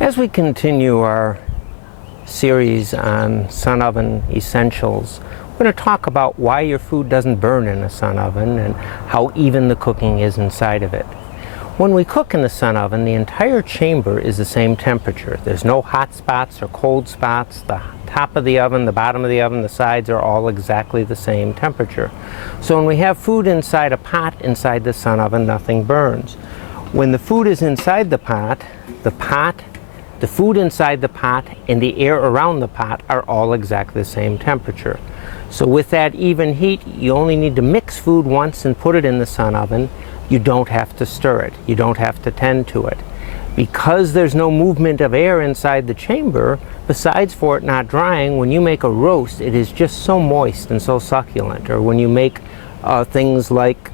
As we continue our series on sun oven essentials, we're going to talk about why your food doesn't burn in a sun oven and how even the cooking is inside of it. When we cook in the sun oven, the entire chamber is the same temperature. There's no hot spots or cold spots. The top of the oven, the bottom of the oven, the sides are all exactly the same temperature. So when we have food inside a pot inside the sun oven, nothing burns. When the food is inside the food inside the pot and the air around the pot are all exactly the same temperature. So with that even heat, you only need to mix food once and put it in the sun oven. You don't have to stir it. You don't have to tend to it. Because there's no movement of air inside the chamber, besides for it not drying, when you make a roast, it is just so moist and so succulent. Or when you make things like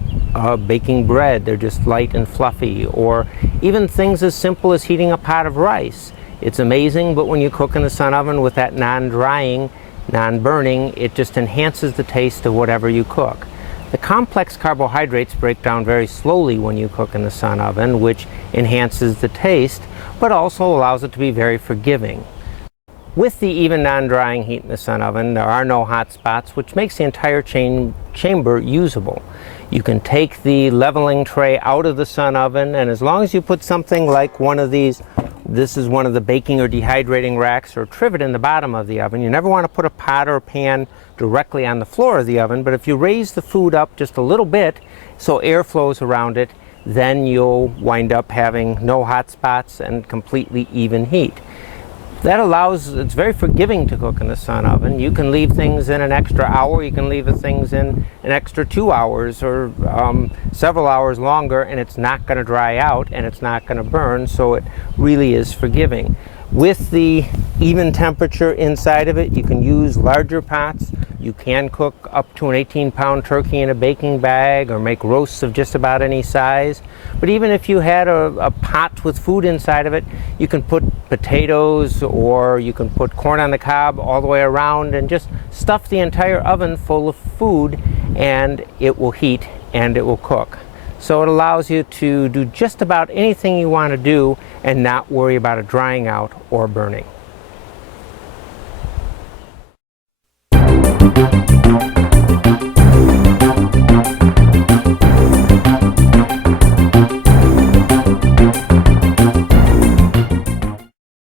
baking bread, they're just light and fluffy. Or even things as simple as heating a pot of rice. It's amazing, but when you cook in the sun oven with that non-drying, non-burning, it just enhances the taste of whatever you cook. The complex carbohydrates break down very slowly when you cook in the sun oven, which enhances the taste, but also allows it to be very forgiving. With the even non-drying heat in the sun oven, there are no hot spots, which makes the entire chamber usable. You can take the leveling tray out of the sun oven, and as long as you put something like one of these, this is one of the baking or dehydrating racks, or trivet in the bottom of the oven. You never want to put a pot or a pan directly on the floor of the oven, but if you raise the food up just a little bit so air flows around it, then you'll wind up having no hot spots and completely even heat. That it's very forgiving to cook in the sun oven. You can leave things in an extra hour, you can leave the things in an extra 2 hours or several hours longer, and it's not going to dry out and it's not going to burn, so it really is forgiving. With the even temperature inside of it, you can use larger pots. You can cook up to an 18-pound turkey in a baking bag or make roasts of just about any size. But even if you had a pot with food inside of it, you can put potatoes or you can put corn on the cob all the way around and just stuff the entire oven full of food, and it will heat and it will cook. So it allows you to do just about anything you want to do and not worry about it drying out or burning.